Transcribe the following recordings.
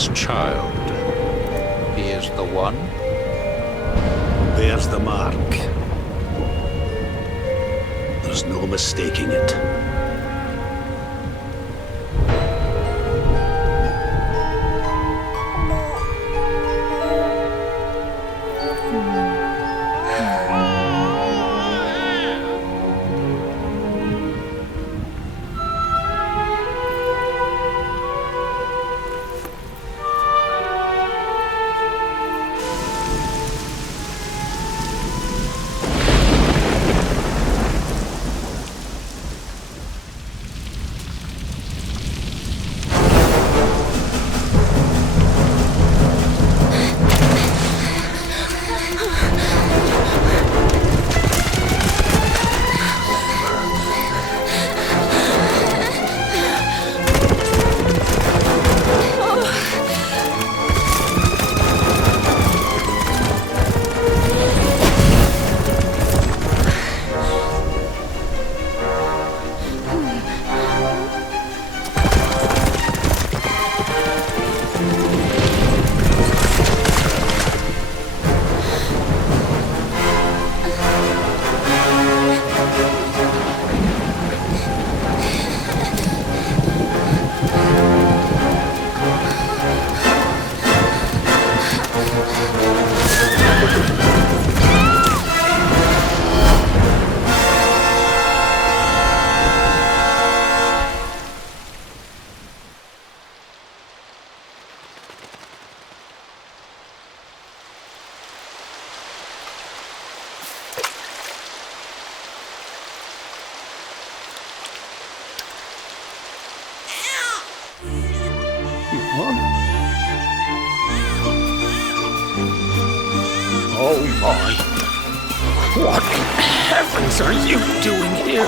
God's child. He is the one. There's the mark. There's no mistaking it. Oh my! What in heavens are you doing here?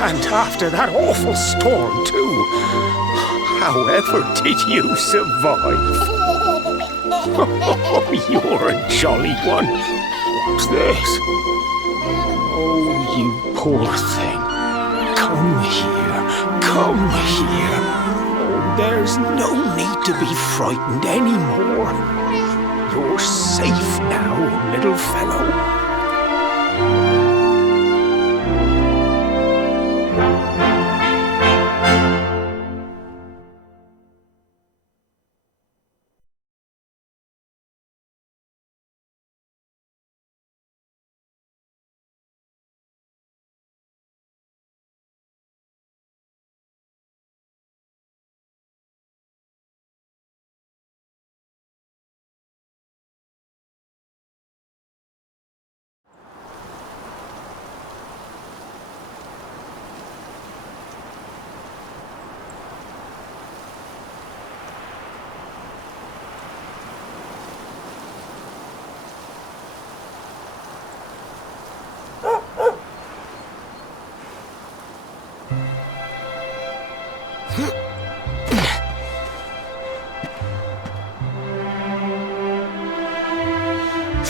And after that awful storm, too. However did you survive? Oh, you're a jolly one. What's this? Oh, you poor thing. Come here. Come here. Oh, there's no need to be frightened anymore. You're safe now, little fellow.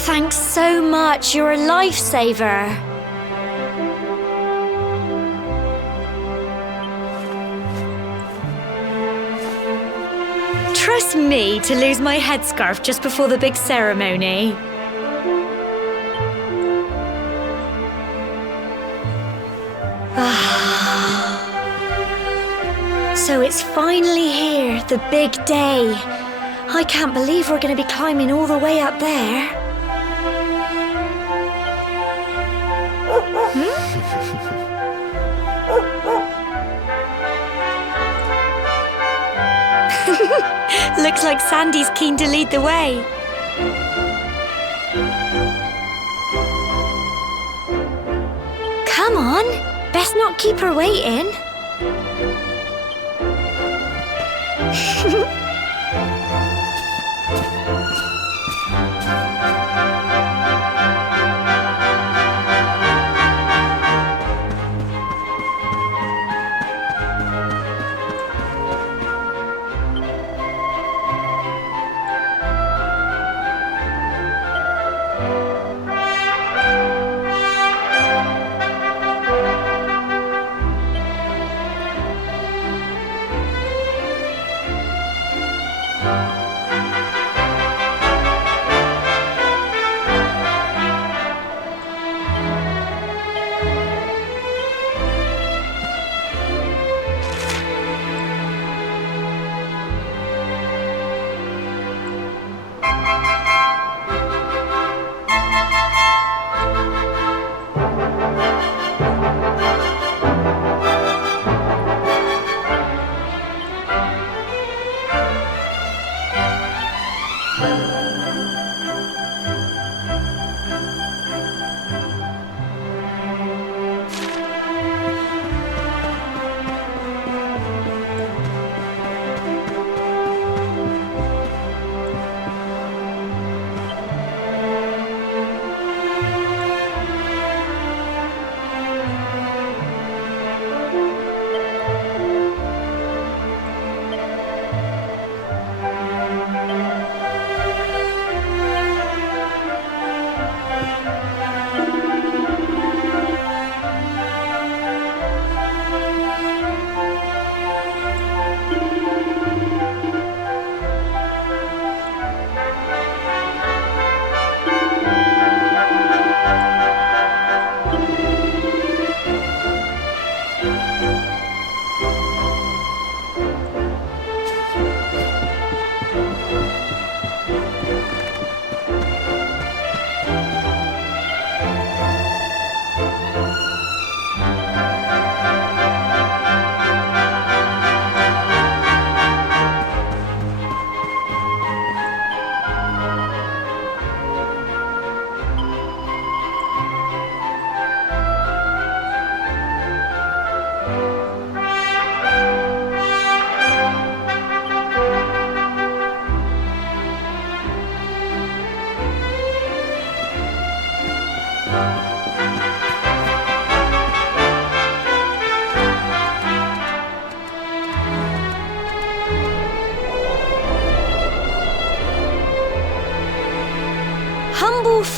Thanks so much, you're a lifesaver. Trust me to lose my headscarf just before the big ceremony. So it's finally here, the big day. I can't believe we're going to be climbing all the way up there. Looks like Sandy's keen to lead the way. Come on, best not keep her waiting.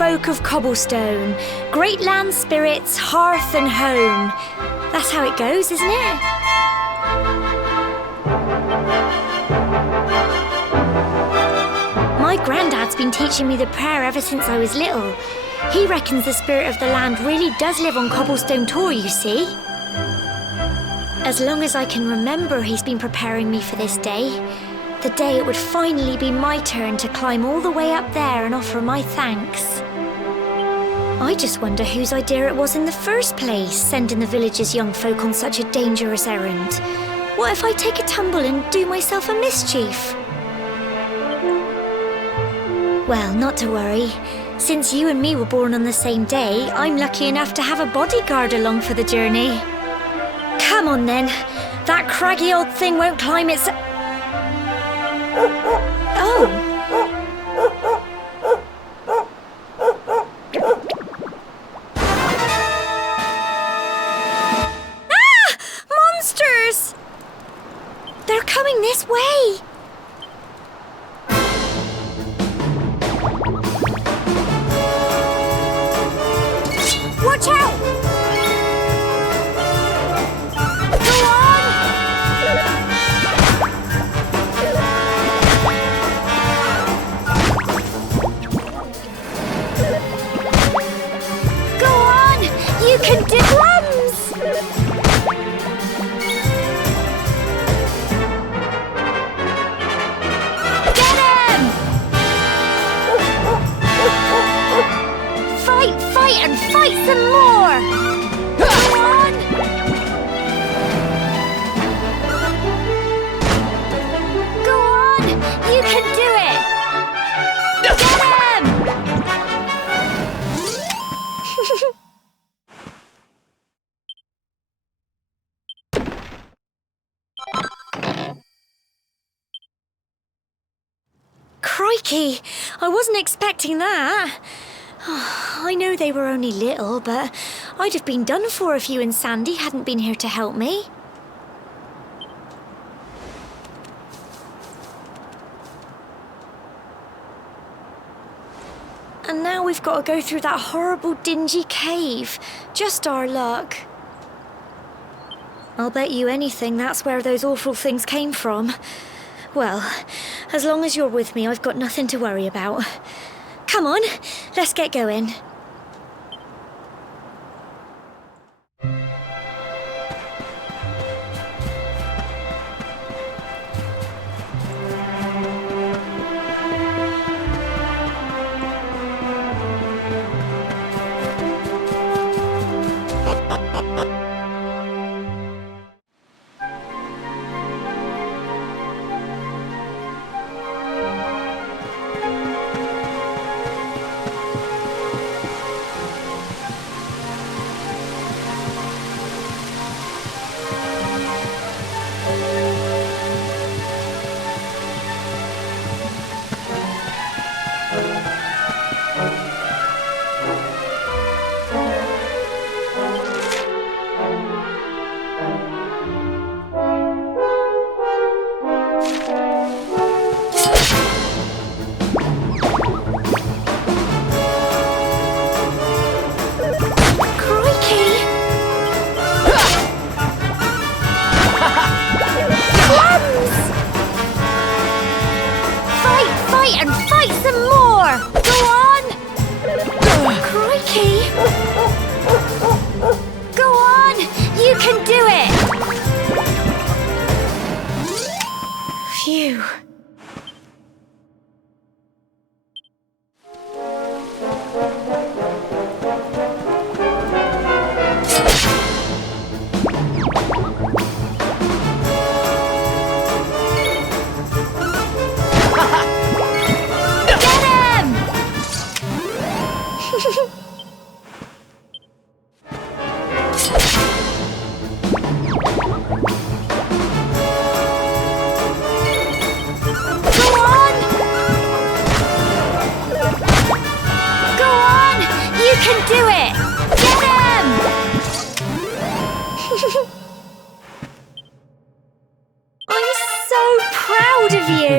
folk of cobblestone, great land spirits, hearth and home. That's how it goes, isn't it? My granddad's been teaching me the prayer ever since I was little. He reckons the spirit of the land really does live on Cobblestone Tor, you see. As long as I can remember, he's been preparing me for this day. The day it would finally be my turn to climb all the way up there and offer my thanks. I just wonder whose idea it was in the first place, sending the village's young folk on such a dangerous errand. What if I take a tumble and do myself a mischief? Well, not to worry. Since you and me were born on the same day, I'm lucky enough to have a bodyguard along for the journey. Come on then. That craggy old thing won't climb its... Oh! Ah! Monsters! They're coming this way! Watch out! Go on! Go on! You can do drums! Get him! Fight and fight some more! Go on! Go on! You can do it! Get him! Crikey! I wasn't expecting that. I know they were only little, but I'd have been done for if you and Sandy hadn't been here to help me. And now we've got to go through that horrible, dingy cave. Just our luck. I'll bet you anything that's where those awful things came from. Well, as long as you're with me, I've got nothing to worry about. Come on, let's get going. And fight some more! Go on! Crikey! Go on! You can do it! Phew. Do it! Get him! I'm so proud of you!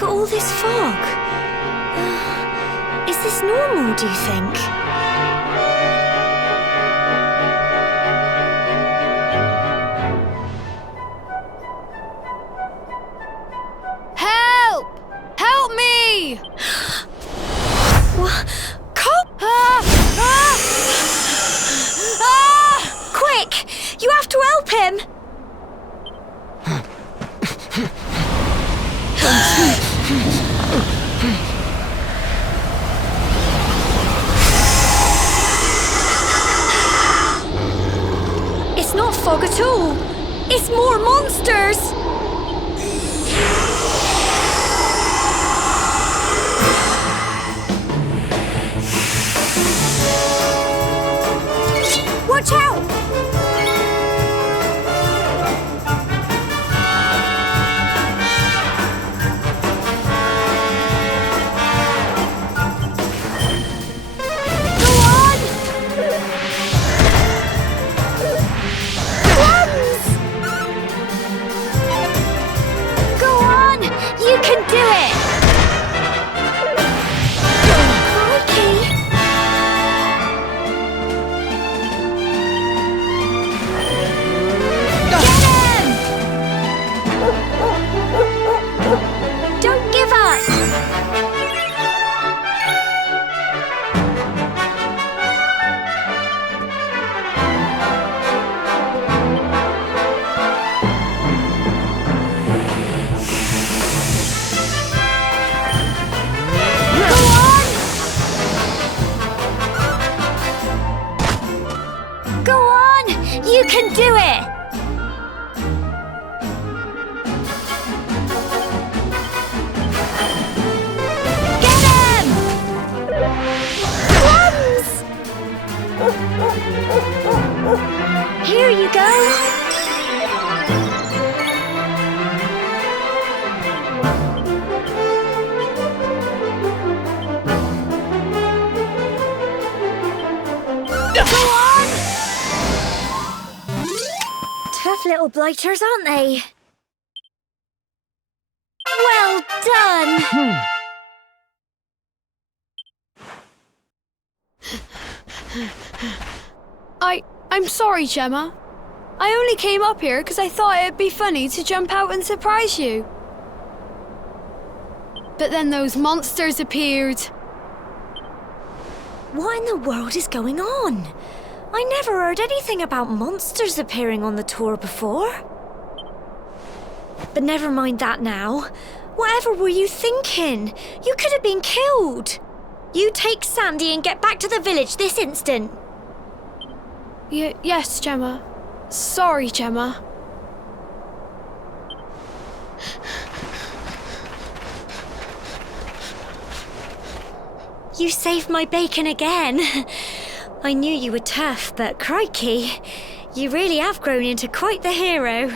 Look at all this fog. Is this normal, do you think? Help! Help me! What? Cop! Quick! You have to help him! It's not fog at all. It's more monsters. Watch out! Go on! Plums! Go on! You can do it! Crikey! Don't give up! Go on! Go on! You can do it! Get him! Plums! Here you go. Go on! Tough little blighters, aren't they? Well done! I'm sorry, Gemma. I only came up here because I thought it'd be funny to jump out and surprise you. But then those monsters appeared. What in the world is going on? I never heard anything about monsters appearing on the tour before. But never mind that now. Whatever were you thinking? You could have been killed. You take Sandy and get back to the village this instant. Yes, Gemma. Sorry, Gemma. You saved my bacon again. I knew you were tough, but crikey, you really have grown into quite the hero.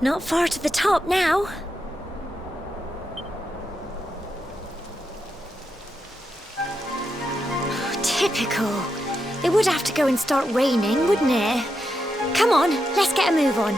Not far to the top now. Typical. It would have to go and start raining, wouldn't it? Come on, let's get a move on.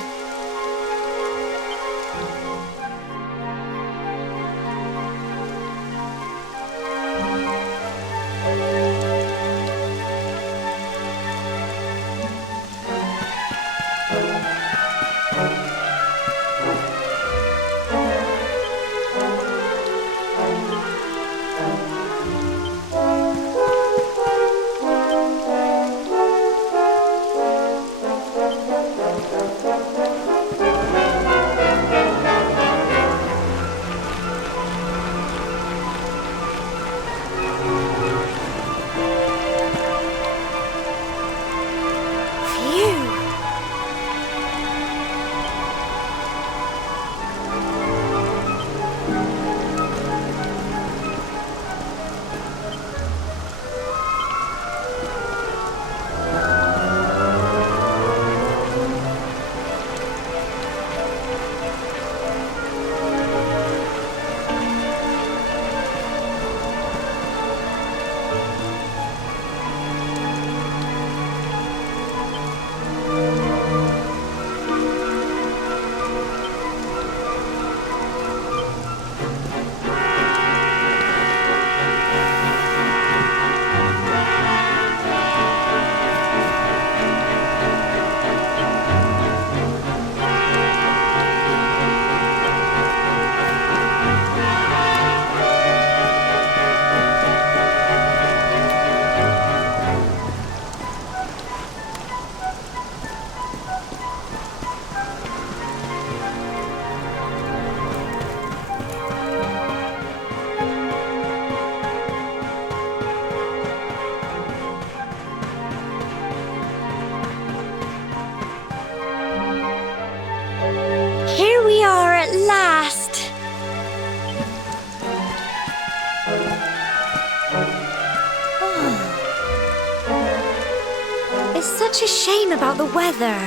such a shame about the weather.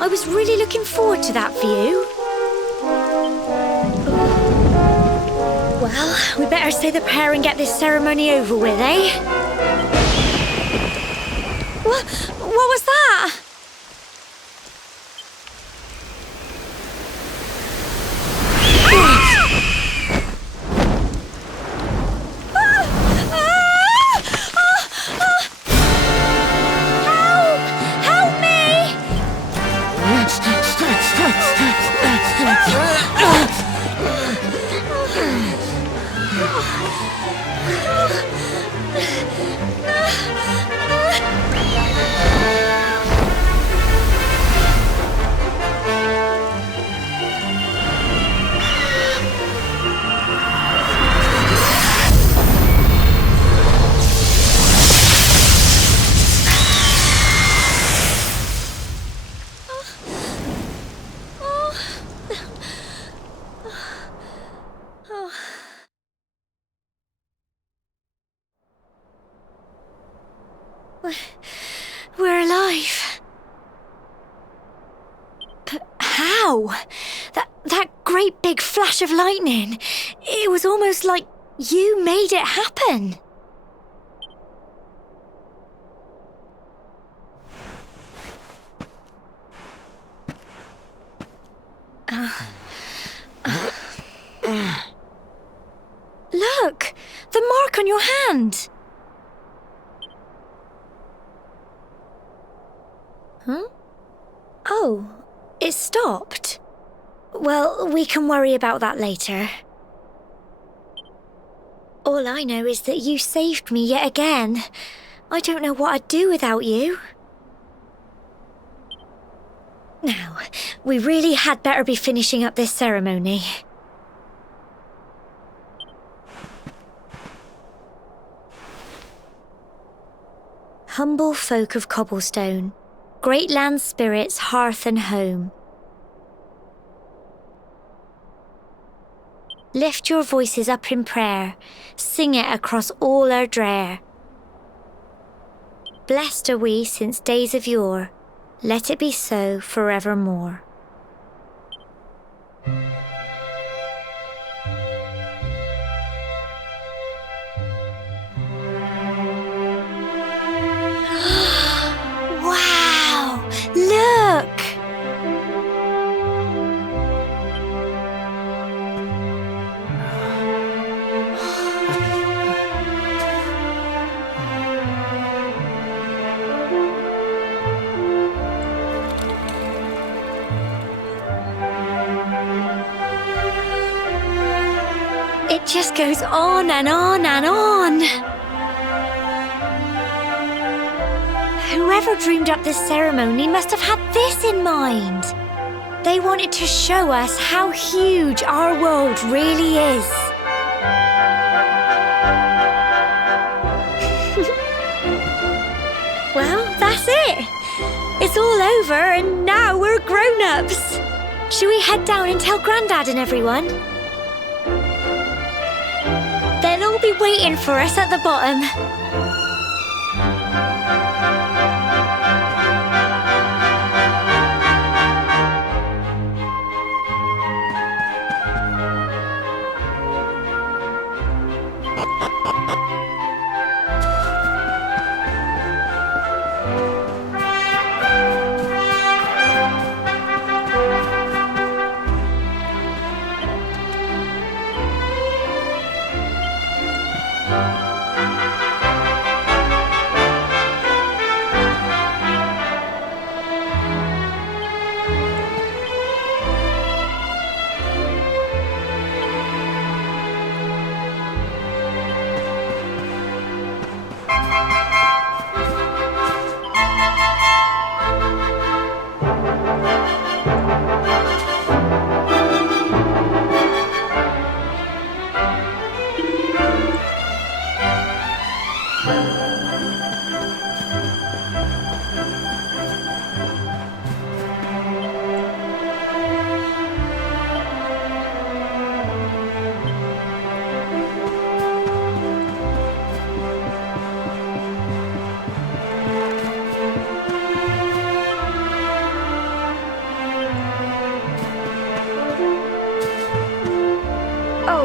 I was really looking forward to that view. Well, we better say the prayer and get this ceremony over with, eh? What was that? Help me! We're alive. But how? That great big flash of lightning. It was almost like you made it happen. Look, the mark on your hand. Huh? Oh, it stopped. Well, we can worry about that later. All I know is that you saved me yet again. I don't know what I'd do without you. Now, we really had better be finishing up this ceremony. Humble folk of Cobblestone, great land spirits, hearth and home. Lift your voices up in prayer, sing it across all our drear. Blessed are we since days of yore, let it be so forevermore. Wow! Look! It just goes on and on and on. Whoever dreamed up this ceremony must have had this in mind. They wanted to show us how huge our world really is. Well, that's it. It's all over and now we're grown-ups. Shall we head down and tell Grandad and everyone? They'll all be waiting for us at the bottom.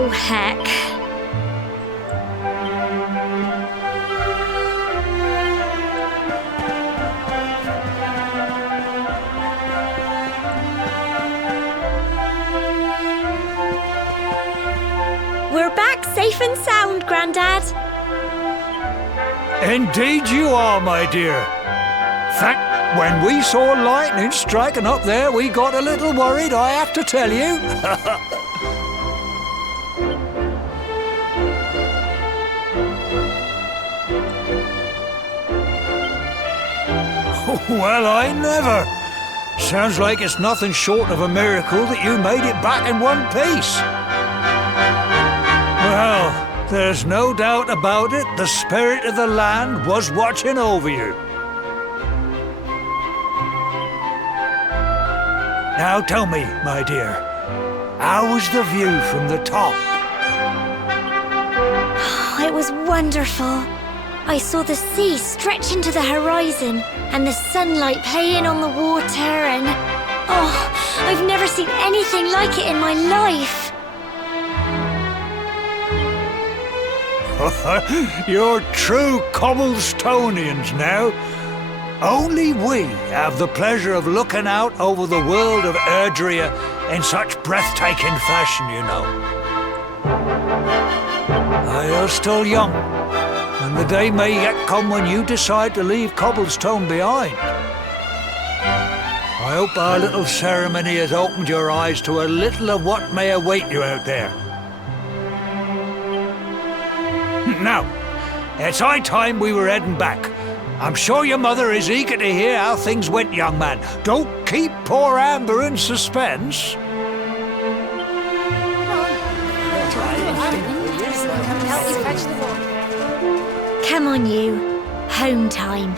Oh, heck. We're back safe and sound, Grandad. Indeed you are, my dear. Fact, when we saw lightning striking up there, we got a little worried, I have to tell you. Well, I never. Sounds like it's nothing short of a miracle that you made it back in one piece. Well, there's no doubt about it, the spirit of the land was watching over you. Now tell me, my dear, how was the view from the top? It was wonderful. I saw the sea stretch into the horizon and the sunlight playing on the water and... Oh, I've never seen anything like it in my life. You're true Cobblestonians now. Only we have the pleasure of looking out over the world of Erdrea in such breathtaking fashion, you know. You're still young, and the day may yet come when you decide to leave Cobblestone behind. I hope our little ceremony has opened your eyes to a little of what may await you out there. Now, it's high time we were heading back. I'm sure your mother is eager to hear how things went, young man. Don't keep poor Amber in suspense. Come on, you. Home time.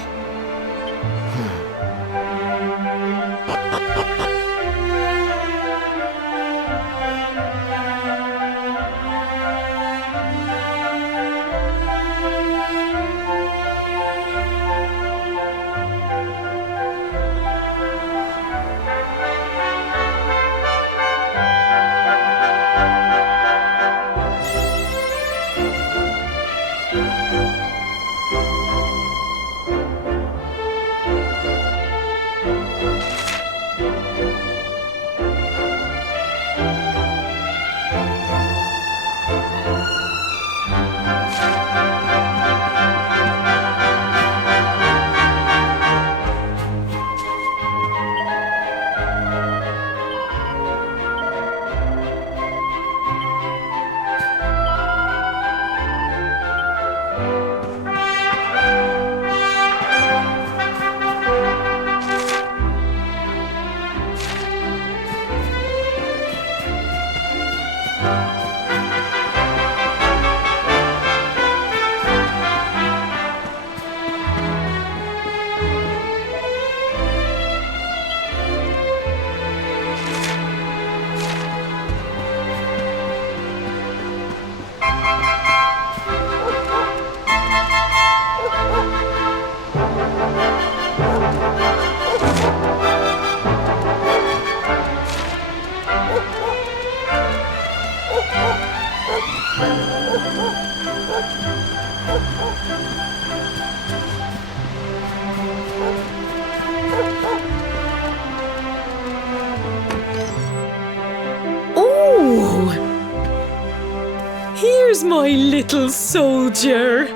Here's my little soldier.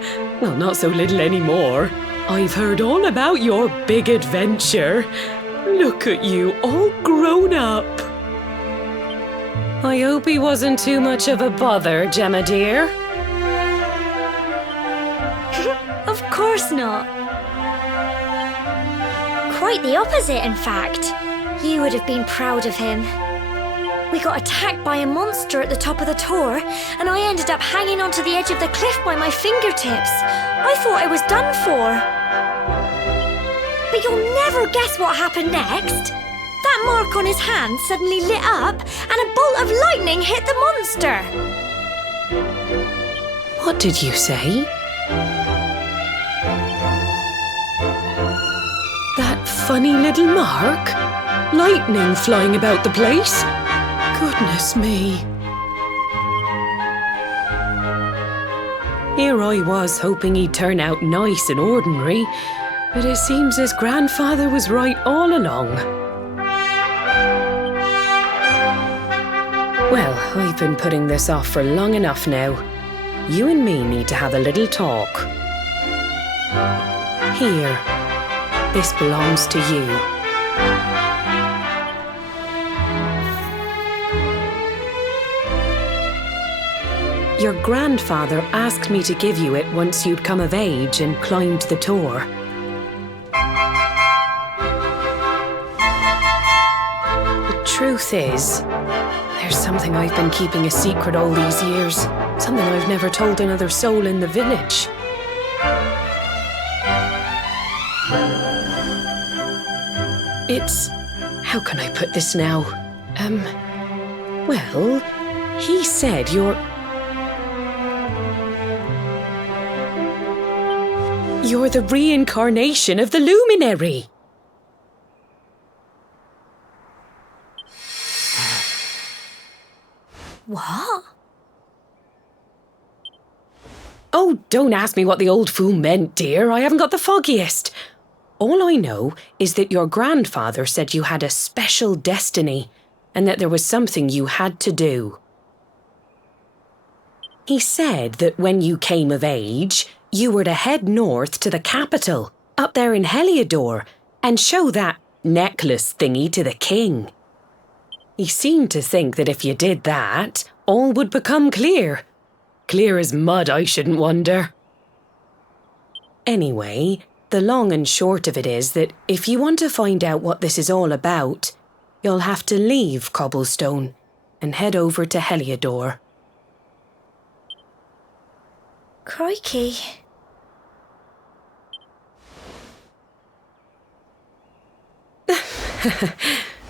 Well, not so little anymore. I've heard all about your big adventure. Look at you, all grown up. I hope he wasn't too much of a bother, Gemma dear. Of course not. Quite the opposite, in fact. You would have been proud of him. We got attacked by a monster at the top of the tor, and I ended up hanging onto the edge of the cliff by my fingertips. I thought I was done for. But you'll never guess what happened next. That mark on his hand suddenly lit up, and a bolt of lightning hit the monster. What did you say? That funny little mark? Lightning flying about the place? Goodness me. Here I was hoping he'd turn out nice and ordinary, but it seems his grandfather was right all along. Well, I've been putting this off for long enough now. You and me need to have a little talk. Here, this belongs to you. Your grandfather asked me to give you it once you'd come of age and climbed the tour. The truth is, there's something I've been keeping a secret all these years. Something I've never told another soul in the village. It's... how can I put this now? Well, he said you're the reincarnation of the luminary. What? Oh, don't ask me what the old fool meant, dear. I haven't got the foggiest. All I know is that your grandfather said you had a special destiny and that there was something you had to do. He said that when you came of age, you were to head north to the capital, up there in Heliodor, and show that necklace thingy to the king. He seemed to think that if you did that, all would become clear. Clear as mud, I shouldn't wonder. Anyway, the long and short of it is that if you want to find out what this is all about, you'll have to leave Cobblestone and head over to Heliodor. Crikey.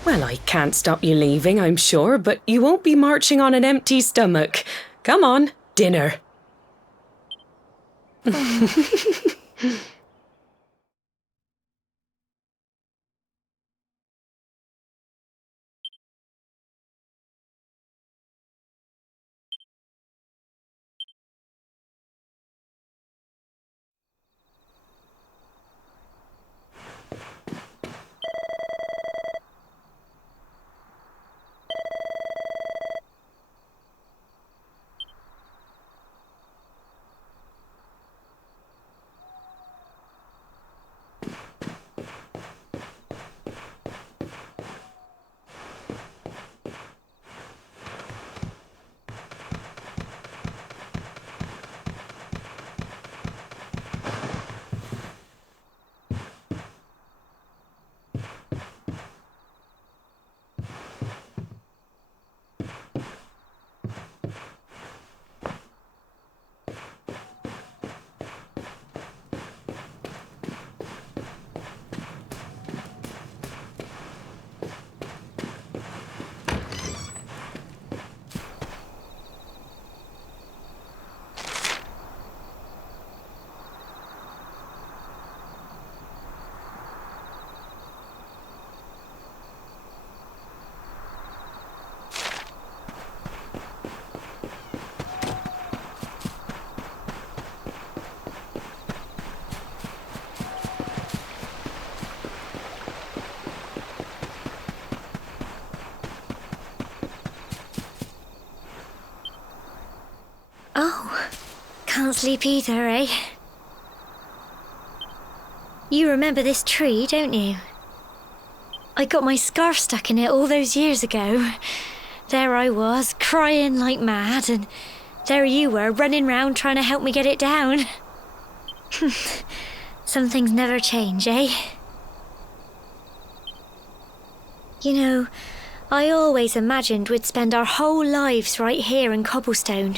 Well, I can't stop you leaving, I'm sure, but you won't be marching on an empty stomach. Come on, dinner. Oh, can't sleep either, eh? You remember this tree, don't you? I got my scarf stuck in it all those years ago. There I was, crying like mad, and there you were, running round trying to help me get it down. Some things never change, eh? You know, I always imagined we'd spend our whole lives right here in Cobblestone.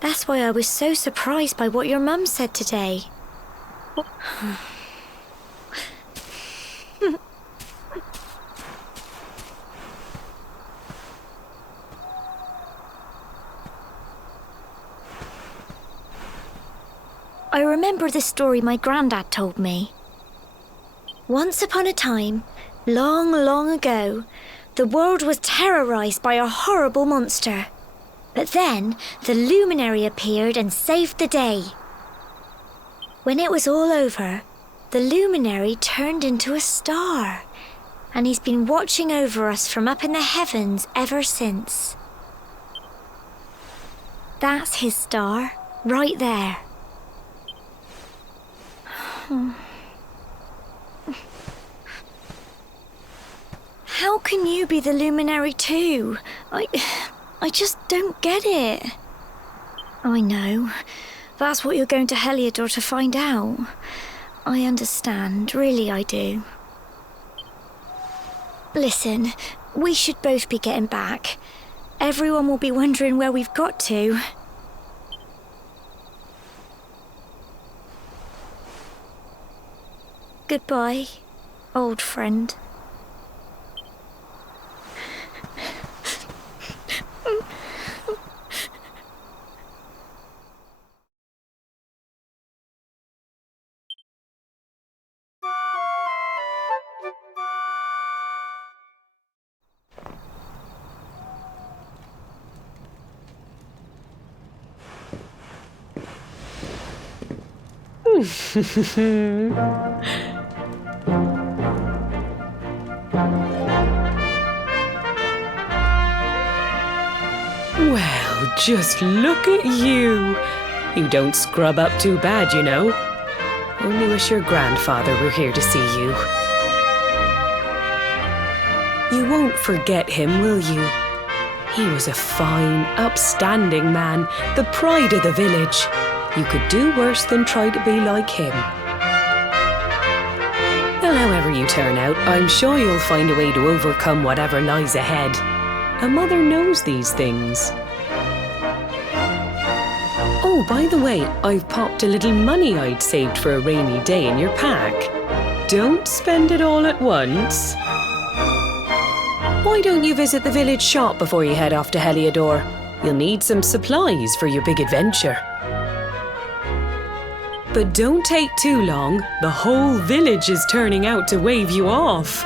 That's why I was so surprised by what your mum said today. I remember the story my granddad told me. Once upon a time, long, long ago, the world was terrorised by a horrible monster. But then the luminary appeared and saved the day. When it was all over, the luminary turned into a star, and he's been watching over us from up in the heavens ever since. That's his star, right there. How can you be the luminary too? I just don't get it. I know. That's what you're going to Heliodor to find out. I understand, really I do. Listen, we should both be getting back. Everyone will be wondering where we've got to. Goodbye, old friend. Well, just look at you. You don't scrub up too bad, you know. Only wish your grandfather were here to see you. You won't forget him, will you? He was a fine, upstanding man, the pride of the village. You could do worse than try to be like him. Well, however you turn out, I'm sure you'll find a way to overcome whatever lies ahead. A mother knows these things. Oh, by the way, I've popped a little money I'd saved for a rainy day in your pack. Don't spend it all at once. Why don't you visit the village shop before you head off to Heliodor? You'll need some supplies for your big adventure. But don't take too long. The whole village is turning out to wave you off.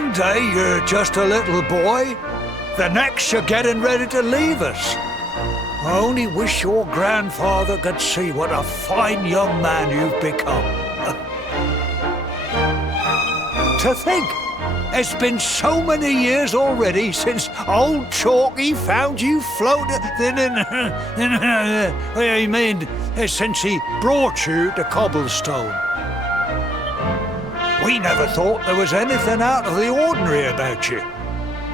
One day you're just a little boy, the next you're getting ready to leave us. I only wish your grandfather could see what a fine young man you've become. To think, it's been so many years already since old Chalky found you floating. I mean, since he brought you to Cobblestone. We never thought there was anything out of the ordinary about you.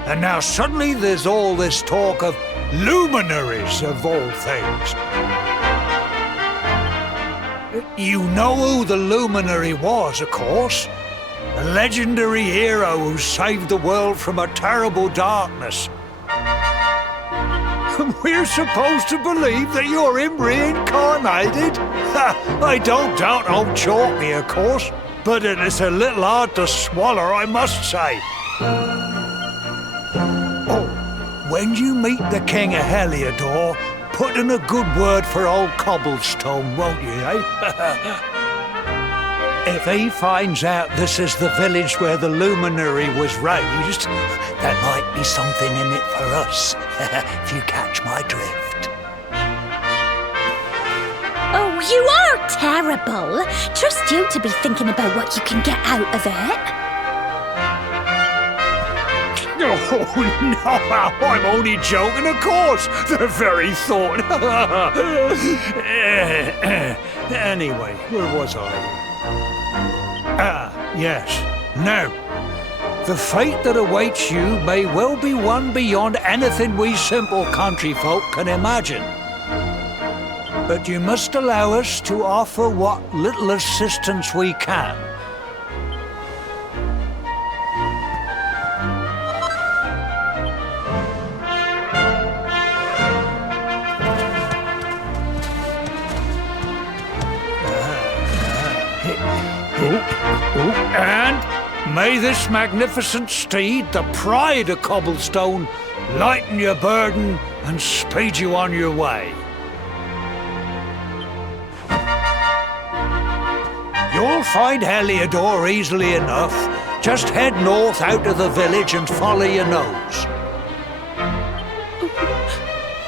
And now suddenly there's all this talk of luminaries of all things. You know who the luminary was, of course. A legendary hero who saved the world from a terrible darkness. We're supposed to believe that you're him reincarnated? I don't doubt old Chalky, of course, but it's a little hard to swallow, I must say. Oh, when you meet the King of Heliodor, put in a good word for old Cobblestone, won't you, eh? If he finds out this is the village where the luminary was raised, there might be something in it for us, if you catch my drift. Oh, you are terrible. Trust you to be thinking about what you can get out of it. Oh, no, I'm only joking, of course. The very thought. Anyway, where was I? Ah, yes. Now, the fate that awaits you may well be one beyond anything we simple country folk can imagine. But you must allow us to offer what little assistance we can. And may this magnificent steed, the pride of Cobblestone, lighten your burden and speed you on your way. You'll find Heliodor easily enough. Just head north out of the village and follow your nose.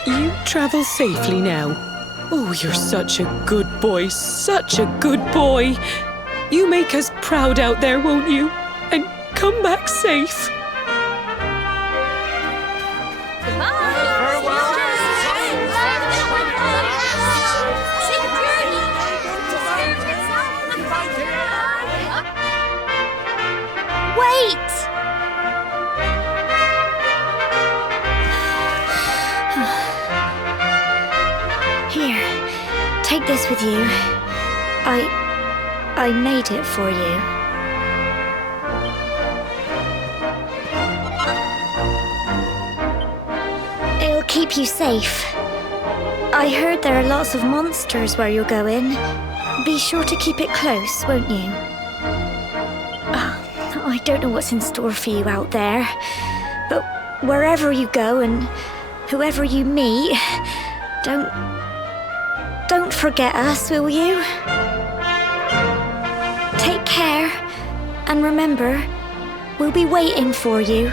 You travel safely now. Oh, you're such a good boy, such a good boy. You make us proud out there, won't you? And come back safe. Wait! Here, take this with you. I made it for you. It'll keep you safe. I heard there are lots of monsters where you're going. Be sure to keep it close, won't you? I don't know what's in store for you out there, but wherever you go and whoever you meet, don't forget us, will you? Take care, and remember, we'll be waiting for you.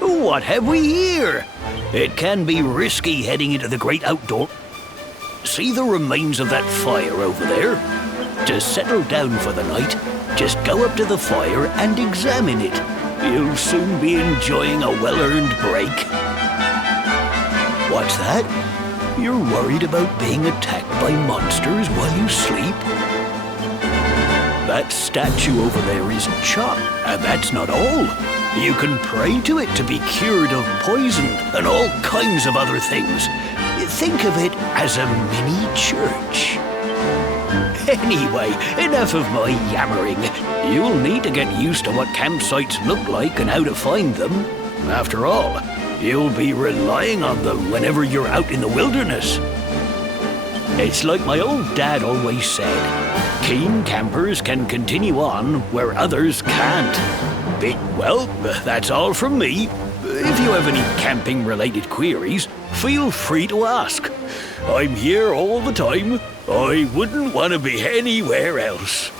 what have we here? It can be risky heading into the great outdoor. See the remains of that fire over there? To settle down for the night, just go up to the fire and examine it. You'll soon be enjoying a well-earned break. What's that? You're worried about being attacked by monsters while you sleep? That statue over there is Chop, and that's not all. You can pray to it to be cured of poison and all kinds of other things. Think of it as a mini church. Anyway, enough of my yammering. You'll need to get used to what campsites look like and how to find them. After all, you'll be relying on them whenever you're out in the wilderness. It's like my old dad always said, keen campers can continue on where others can't. Well, that's all from me. If you have any camping-related queries, feel free to ask. I'm here all the time. I wouldn't want to be anywhere else.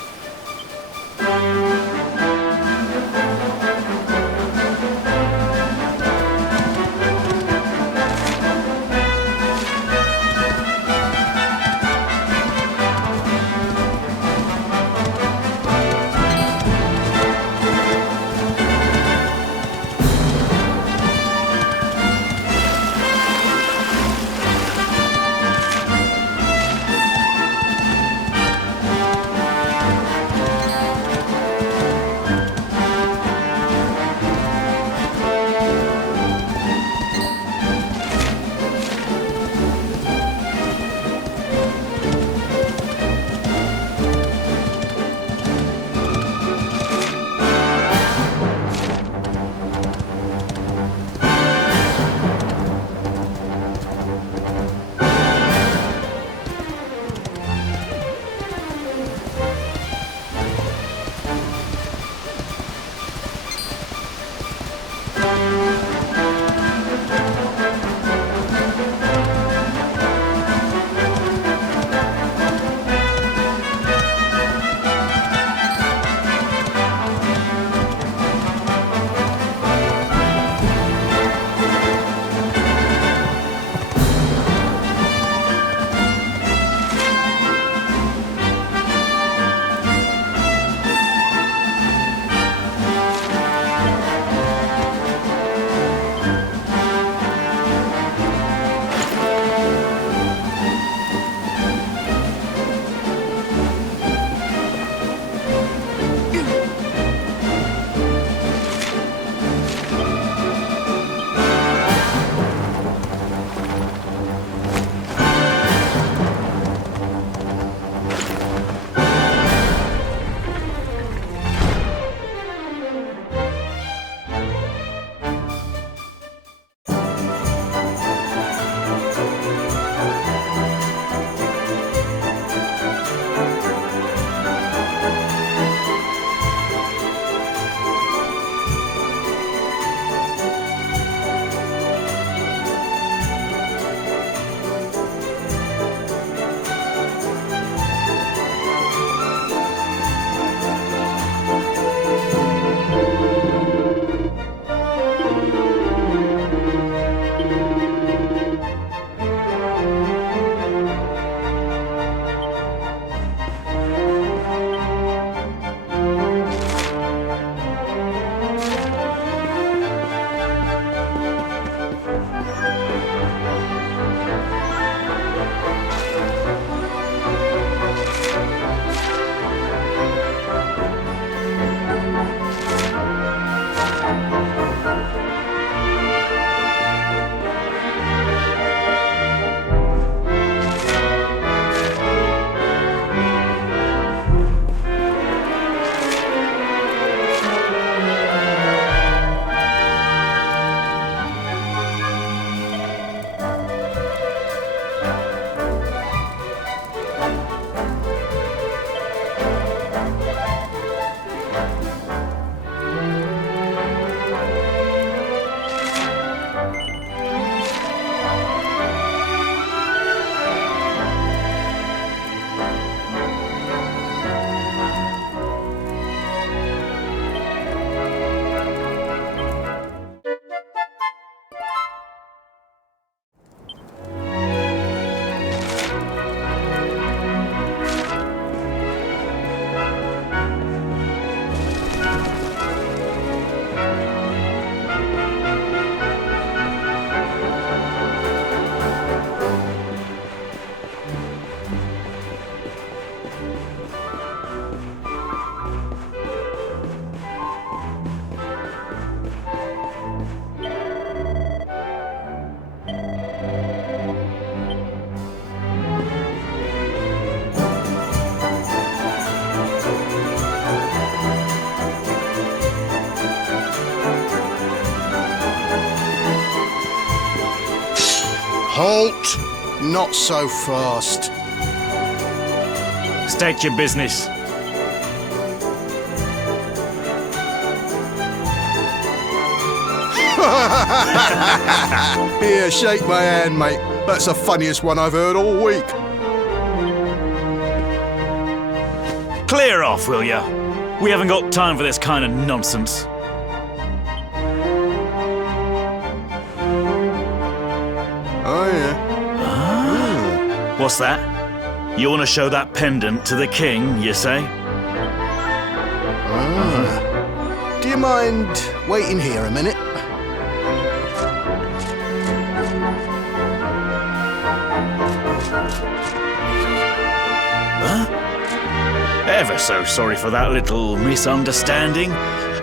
Halt! Not so fast. State your business. Here, shake my hand, mate. That's the funniest one I've heard all week. Clear off, will ya? We haven't got time for this kind of nonsense. Oh, yeah. What's that? You want to show that pendant to the king, you say? Do you mind waiting here a minute? Ever so sorry for that little misunderstanding.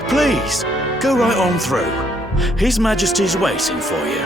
Please, go right on through. His Majesty's waiting for you.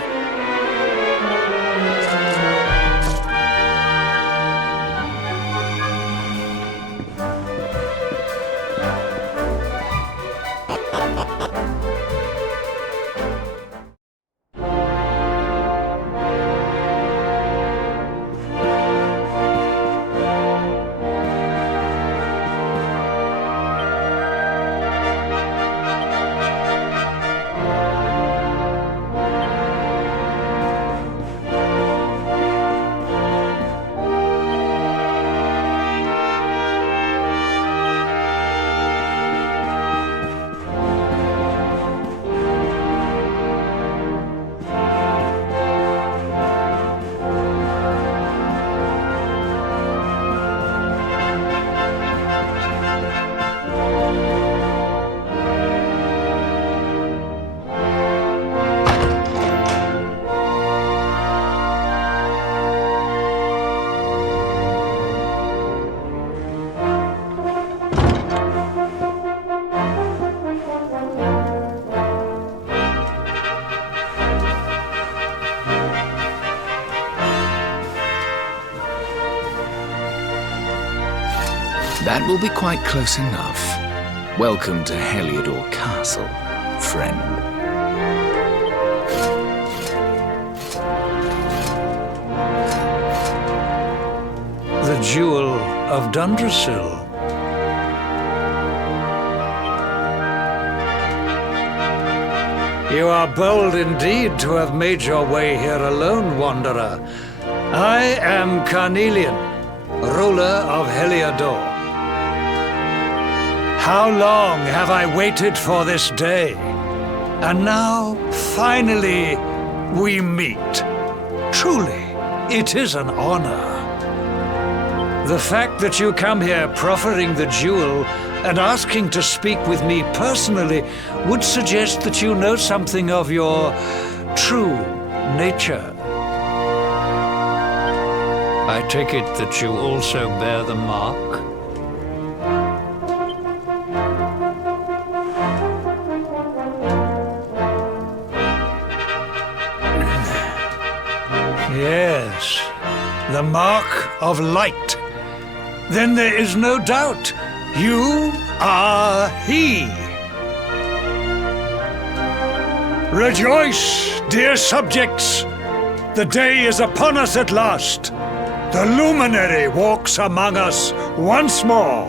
That will be quite close enough. Welcome to Heliodor Castle, friend. The Jewel of Dundrasil. You are bold indeed to have made your way here alone, wanderer. I am Carnelian, ruler of Heliodor. How long have I waited for this day? And now, finally, we meet. Truly, it is an honor. The fact that you come here proffering the jewel and asking to speak with me personally would suggest that you know something of your true nature. I take it that you also bear the mark? Yes, the mark of light. Then there is no doubt. You are he. Rejoice, dear subjects. The day is upon us at last. The luminary walks among us once more.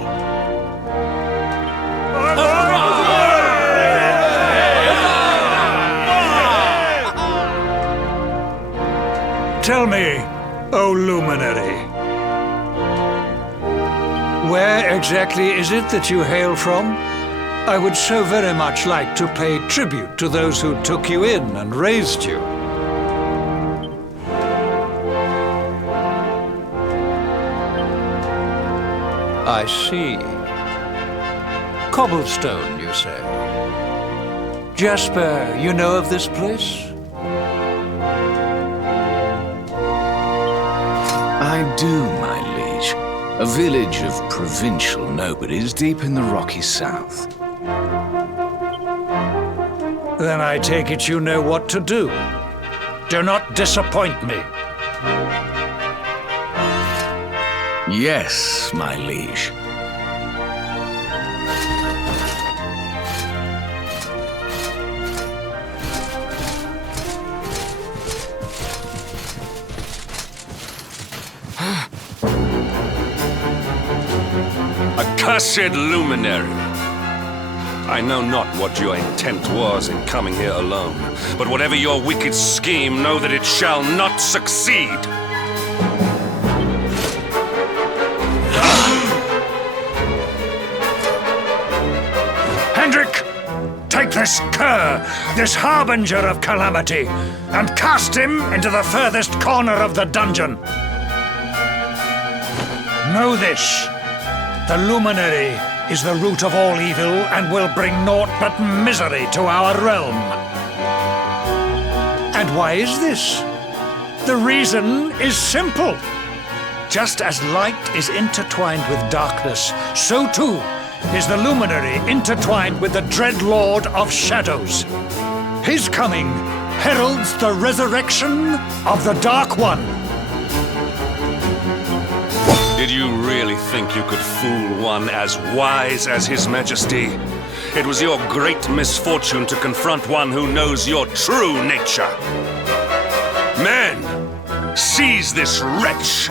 Tell me, O luminary, where exactly is it that you hail from? I would so very much like to pay tribute to those who took you in and raised you. I see. Cobblestone, you say? Jasper, you know of this place? I do, my liege. A village of provincial nobodies deep in the rocky south. Then I take it you know what to do. Do not disappoint me. Yes, my liege. Cursed luminary! I know not what your intent was in coming here alone, but whatever your wicked scheme, know that it shall not succeed! Hendrik! Take this cur, this harbinger of calamity, and cast him into the furthest corner of the dungeon. Know this. The luminary is the root of all evil and will bring naught but misery to our realm. And why is this? The reason is simple. Just as light is intertwined with darkness, so too is the luminary intertwined with the dread Lord of Shadows. His coming heralds the resurrection of the Dark One. Did you really think you could fool one as wise as His Majesty? It was your great misfortune to confront one who knows your true nature. Men, seize this wretch!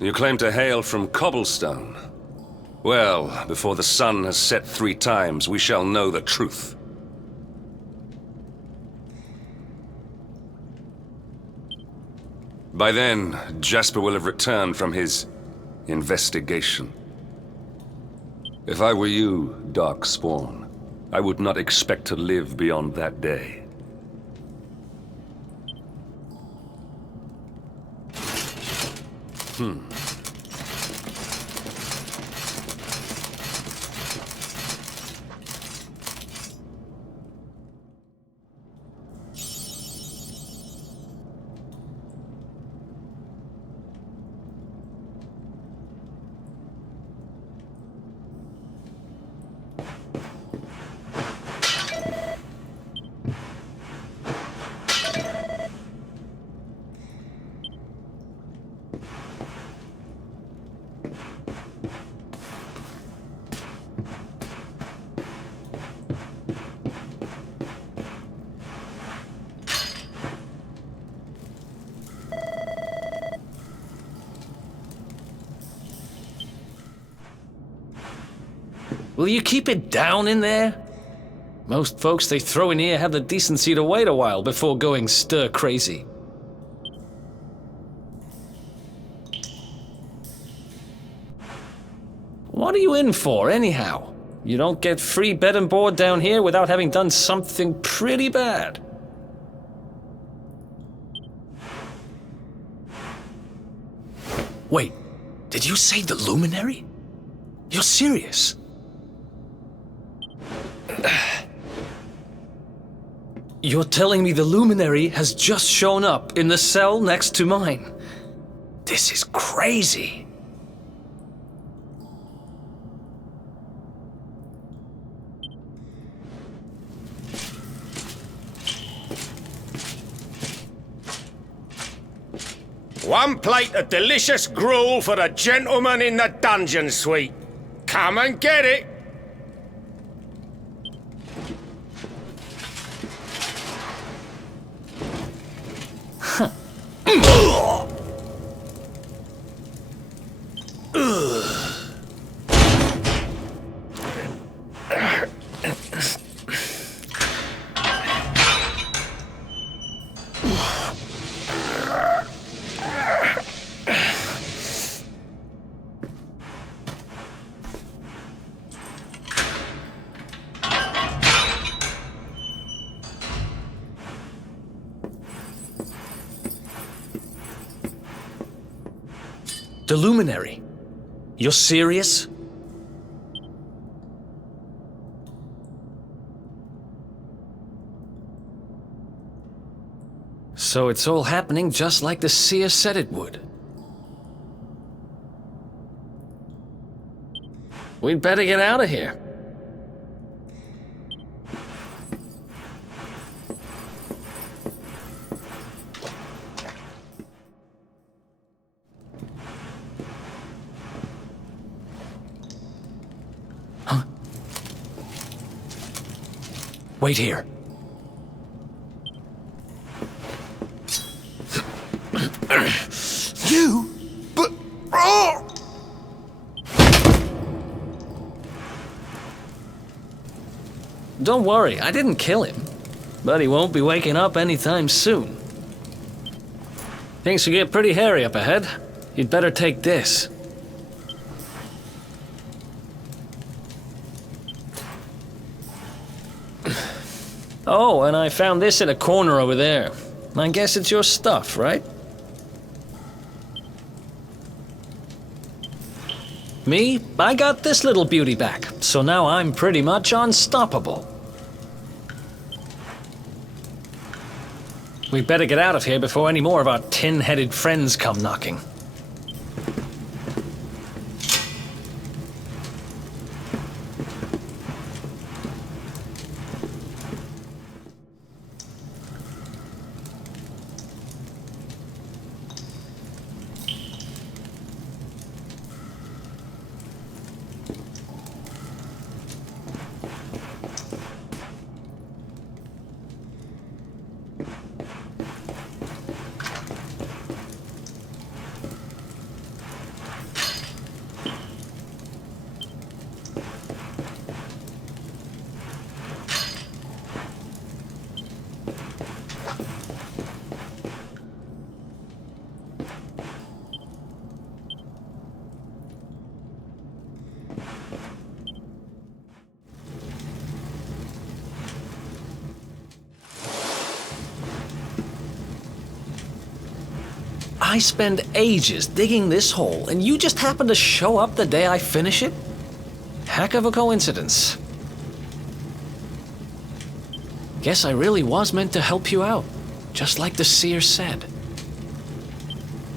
You claim to hail from Cobblestone. Well, before the sun has set 3 times, we shall know the truth. By then, Jasper will have returned from his investigation. If I were you, Darkspawn, I would not expect to live beyond that day. Will you keep it down in there? Most folks they throw in here have the decency to wait a while before going stir crazy. What are you in for, anyhow? You don't get free bed and board down here without having done something pretty bad. Wait, did you say the Luminary? You're serious? You're telling me the Luminary has just shown up in the cell next to mine? This is crazy. One plate of delicious gruel for the gentleman in the dungeon suite. Come and get it. The Luminary. You're serious? So it's all happening just like the seer said it would. We'd better get out of here. Huh? Wait here. You? But... Oh! Don't worry, I didn't kill him. But he won't be waking up anytime soon. Things will get pretty hairy up ahead. You'd better take this. Oh, and I found this in a corner over there. I guess it's your stuff, right? Me? I got this little beauty back, so now I'm pretty much unstoppable. We'd better get out of here before any more of our tin-headed friends come knocking. I spend ages digging this hole, and you just happen to show up the day I finish it? Heck of a coincidence. Guess I really was meant to help you out, just like the seer said.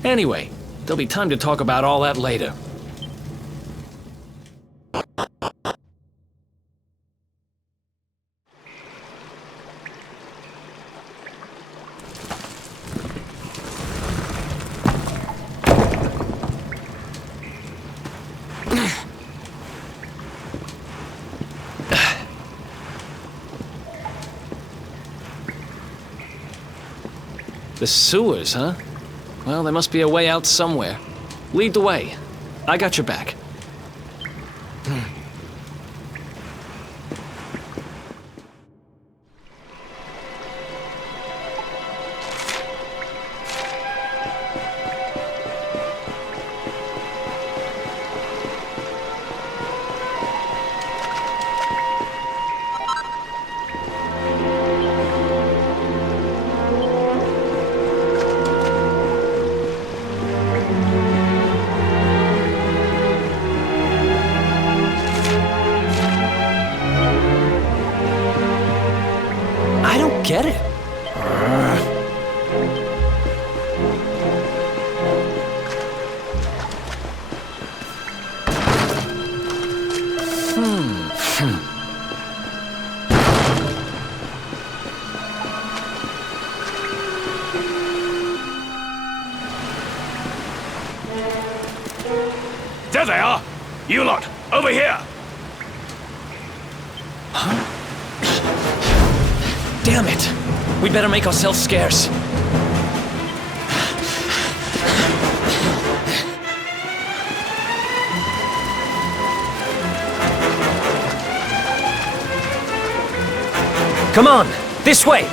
Anyway, there'll be time to talk about all that later. The sewers, huh? Well, there must be a way out somewhere. Lead the way. I got your back. Get it? There they are! You lot, over here! Damn it! We better make ourselves scarce. Come on, this way!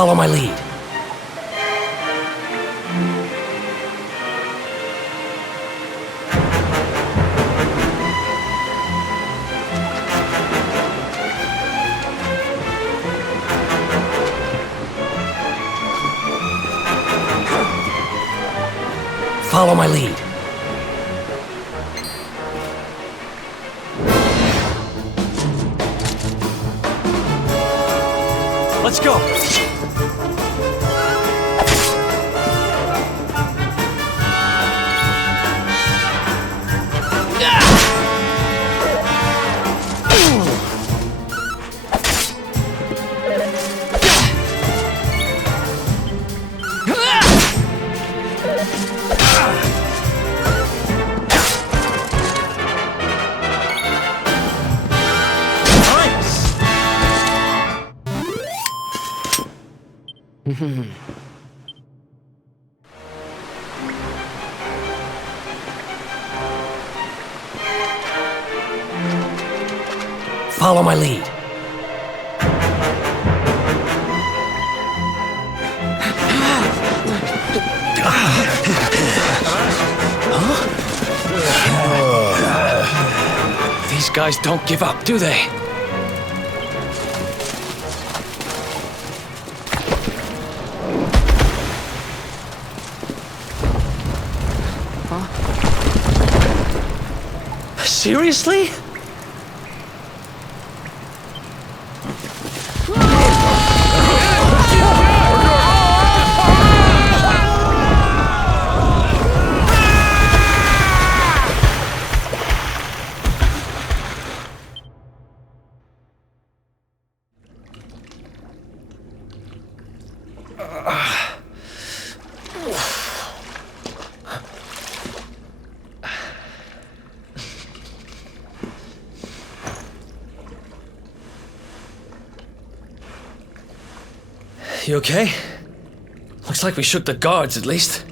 Follow my lead. Follow my lead. Let's go. Follow my lead. These guys don't give up, do they? Seriously? You okay? Looks like we shook the guards, at least.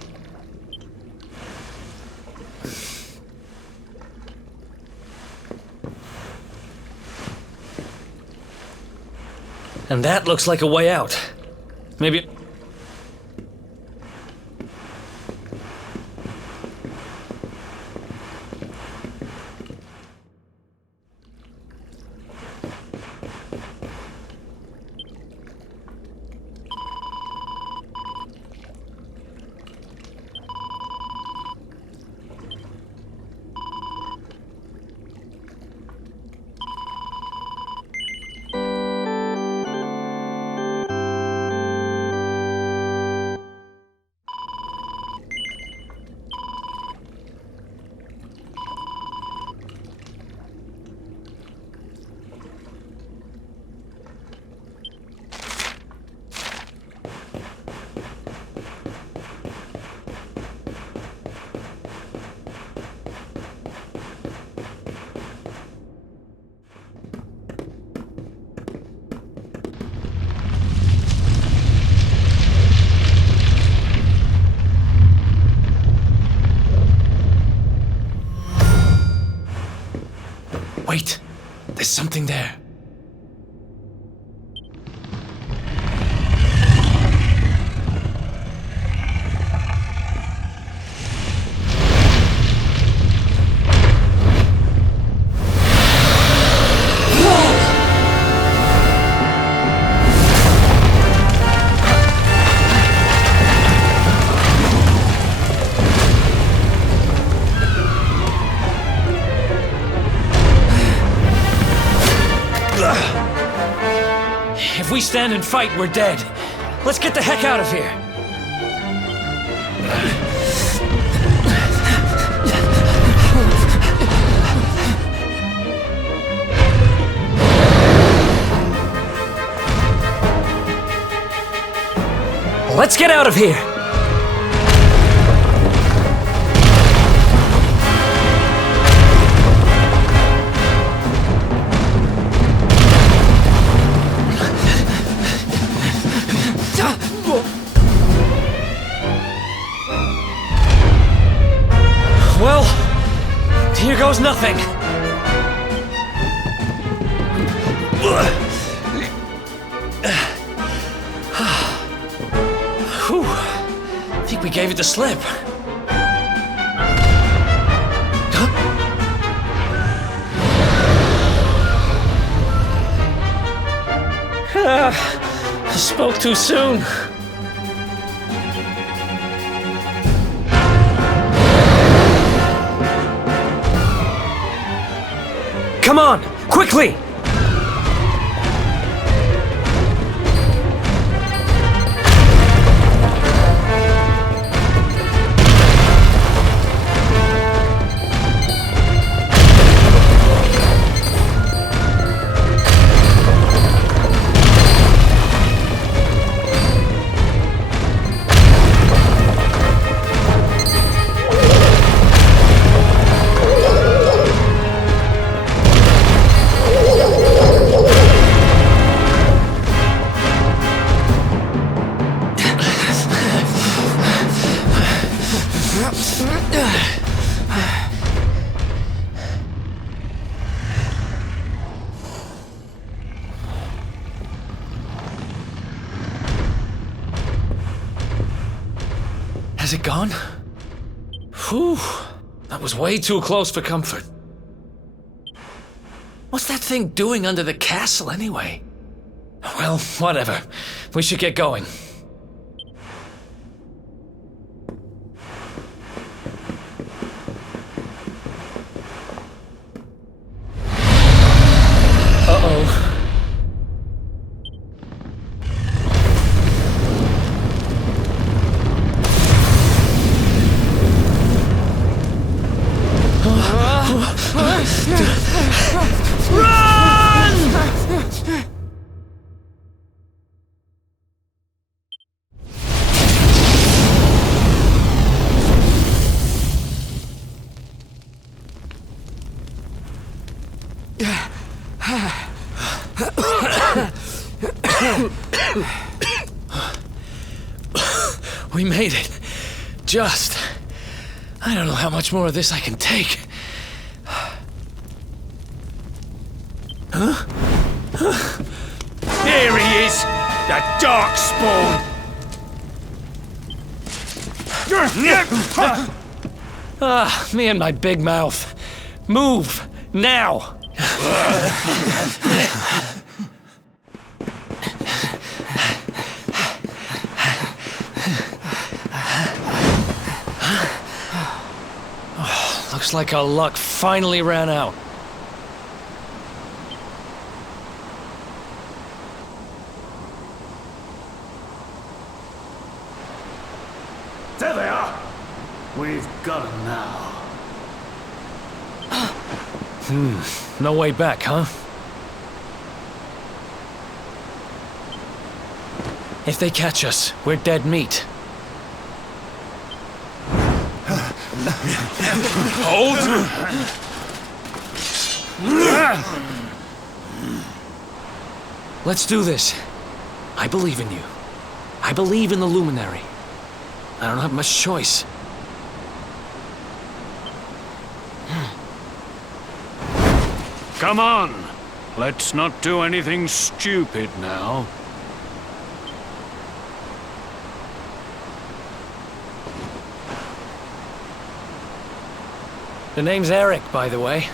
And that looks like a way out. Maybe... Wait, there's something there. If we stand and fight, we're dead. Let's get the heck out of here. Let's get out of here. Well, here goes nothing. we gave it the slip. I spoke too soon. Come on, quickly! Has it gone? Whew, that was way too close for comfort. What's that thing doing under the castle anyway? Well, whatever. We should get going. Uh-oh. We made it. Just. I don't know how much more of this I can take. Huh? There he is! The Darkspawn! Ah, me and my big mouth. Move! Now! Looks like our luck finally ran out. There they are! We've got them now. No way back, huh? If they catch us, we're dead meat. Hold! Let's do this. I believe in you. I believe in the Luminary. I don't have much choice. Come on! Let's not do anything stupid now. The name's Eric, by the way.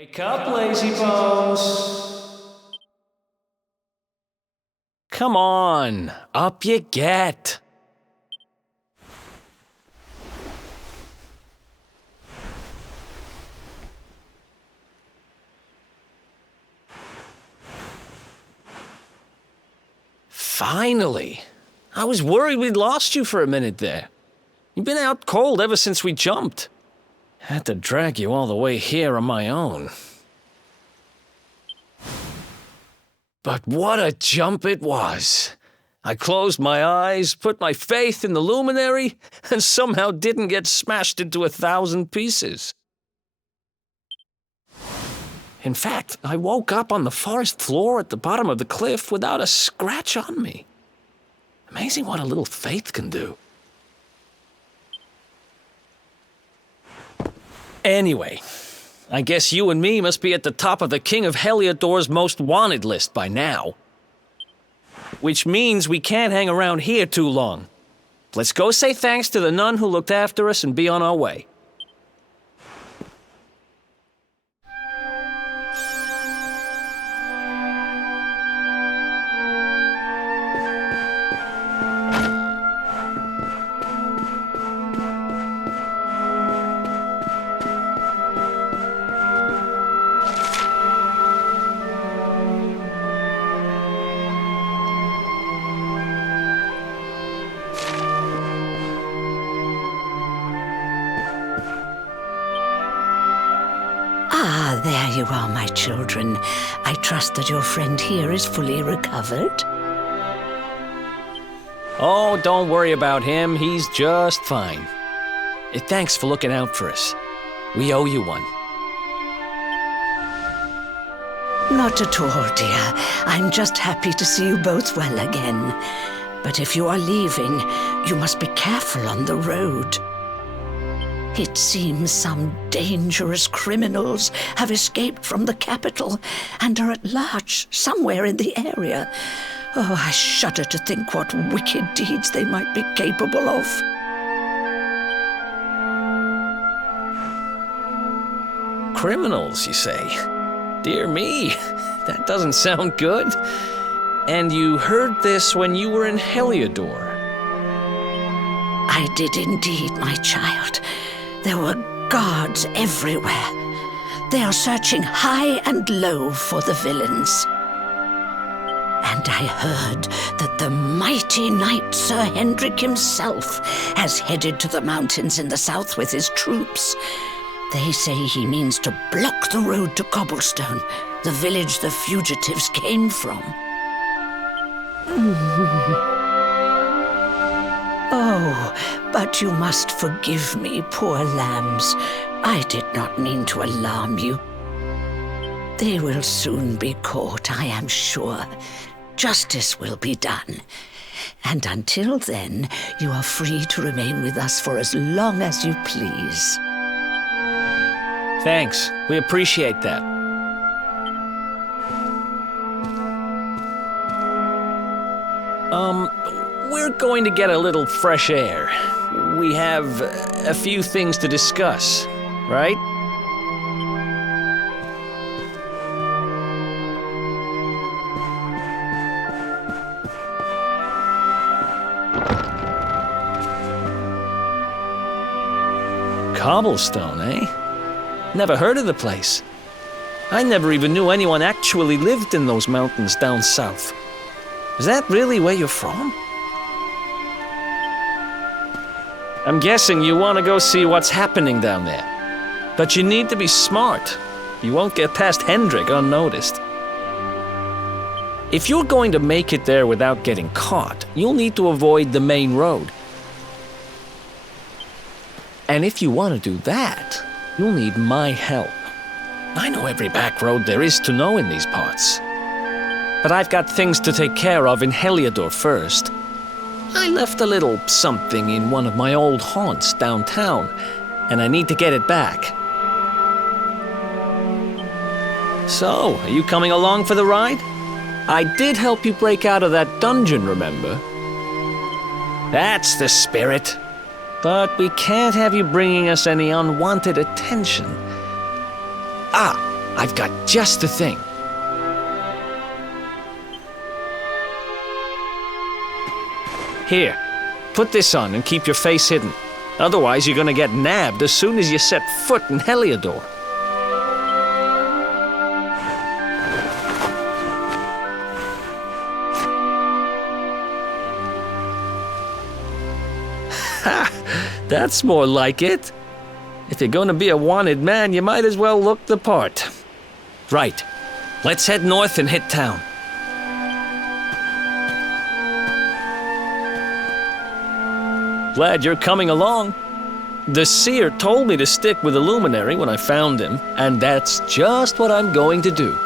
Wake up, lazy bones. Come on, up you get. Finally. I was worried we'd lost you for a minute there. You've been out cold ever since we jumped. Had to drag you all the way here on my own. But what a jump it was. I closed my eyes, put my faith in the luminary, and somehow didn't get smashed into 1,000 pieces. In fact, I woke up on the forest floor at the bottom of the cliff without a scratch on me. Amazing what a little faith can do. Anyway, I guess you and me must be at the top of the King of Heliodor's most wanted list by now. Which means we can't hang around here too long. Let's go say thanks to the nun who looked after us and be on our way. Ah, there you are, my children. I trust that your friend here is fully recovered. Oh, don't worry about him. He's just fine. Thanks for looking out for us. We owe you one. Not at all, dear. I'm just happy to see you both well again. But if you are leaving, you must be careful on the road. It seems some dangerous criminals have escaped from the capital and are at large somewhere in the area. Oh, I shudder to think what wicked deeds they might be capable of. Criminals, you say? Dear me, that doesn't sound good. And you heard this when you were in Heliodor? I did indeed, my child. There were guards everywhere. They are searching high and low for the villains. And I heard that the mighty knight Sir Hendrik himself has headed to the mountains in the south with his troops. They say he means to block the road to Cobblestone, the village the fugitives came from. Oh, but you must forgive me, poor lambs. I did not mean to alarm you. They will soon be caught, I am sure. Justice will be done. And until then, you are free to remain with us for as long as you please. Thanks. We appreciate that. We're going to get a little fresh air. We have a few things to discuss, right? Cobblestone, eh? Never heard of the place. I never even knew anyone actually lived in those mountains down south. Is that really where you're from? I'm guessing you want to go see what's happening down there. But you need to be smart. You won't get past Hendrik unnoticed. If you're going to make it there without getting caught, you'll need to avoid the main road. And if you want to do that, you'll need my help. I know every back road there is to know in these parts. But I've got things to take care of in Heliodor first. I left a little something in one of my old haunts downtown, and I need to get it back. So, are you coming along for the ride? I did help you break out of that dungeon, remember? That's the spirit. But we can't have you bringing us any unwanted attention. Ah, I've got just the thing. Here, put this on and keep your face hidden. Otherwise, you're gonna get nabbed as soon as you set foot in Heliodor. Ha! That's more like it. If you're gonna be a wanted man, you might as well look the part. Right. Let's head north and hit town. Glad you're coming along. The seer told me to stick with the luminary when I found him, and that's just what I'm going to do.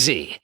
easy.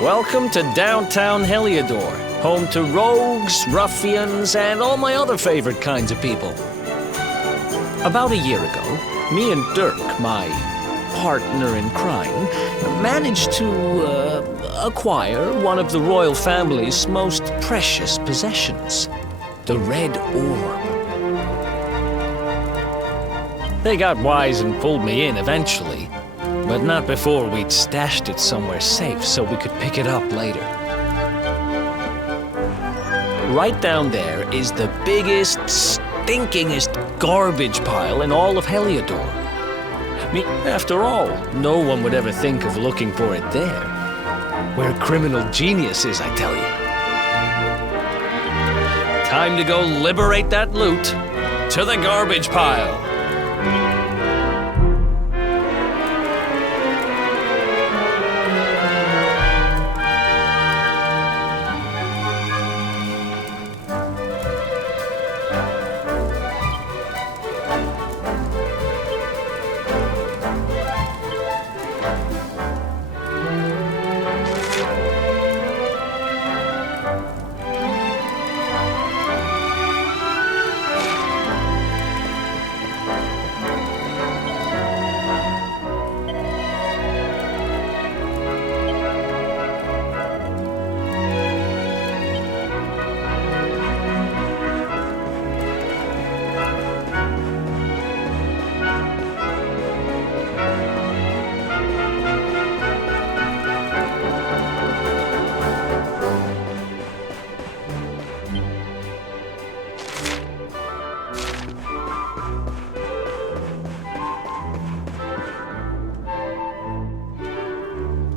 Welcome to downtown Heliodor, home to rogues, ruffians, and all my other favorite kinds of people. About a year ago, me and Dirk, my partner in crime, managed to acquire one of the royal family's most precious possessions, the Red Orb. They got wise and pulled me in eventually, but not before we'd stashed it somewhere safe so we could pick it up later. Right down there is the biggest, stinkingest garbage pile in all of Heliodor. I mean, after all, no one would ever think of looking for it there. Where criminal genius is, I tell you. Time to go liberate that loot to the garbage pile.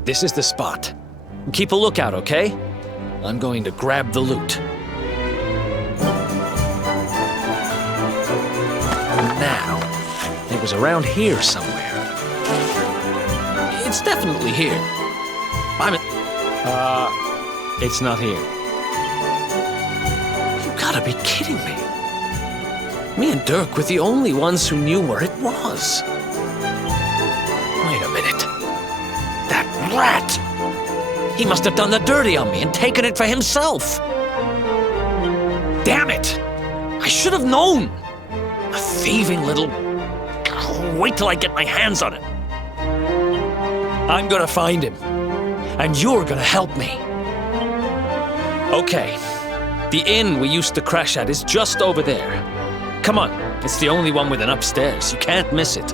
This is the spot. Keep a lookout, okay? I'm going to grab the loot. Now, it was around here somewhere. It's definitely here. It's not here. You gotta be kidding me. Me and Dirk were the only ones who knew where it was. Wait a minute. That rat! He must have done the dirty on me and taken it for himself. Damn it! I should have known. A thieving little... Wait till I get my hands on it. I'm gonna find him. And you're gonna help me. Okay. The inn we used to crash at is just over there. Come on. It's the only one with an upstairs. You can't miss it.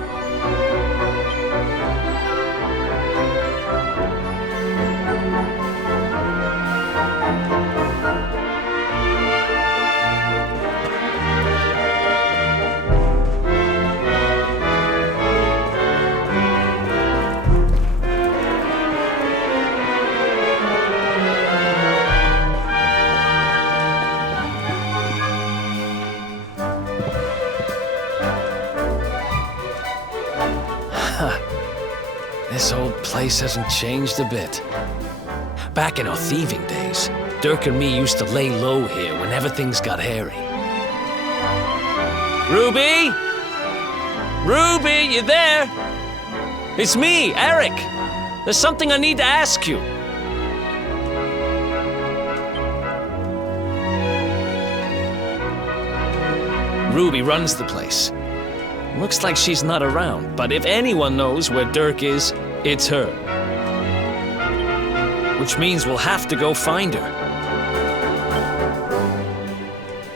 This old place hasn't changed a bit. Back in our thieving days, Dirk and me used to lay low here whenever things got hairy. Ruby? Ruby, you there? It's me, Eric. There's something I need to ask you. Ruby runs the place. Looks like she's not around, but if anyone knows where Dirk is, it's her. Which means we'll have to go find her.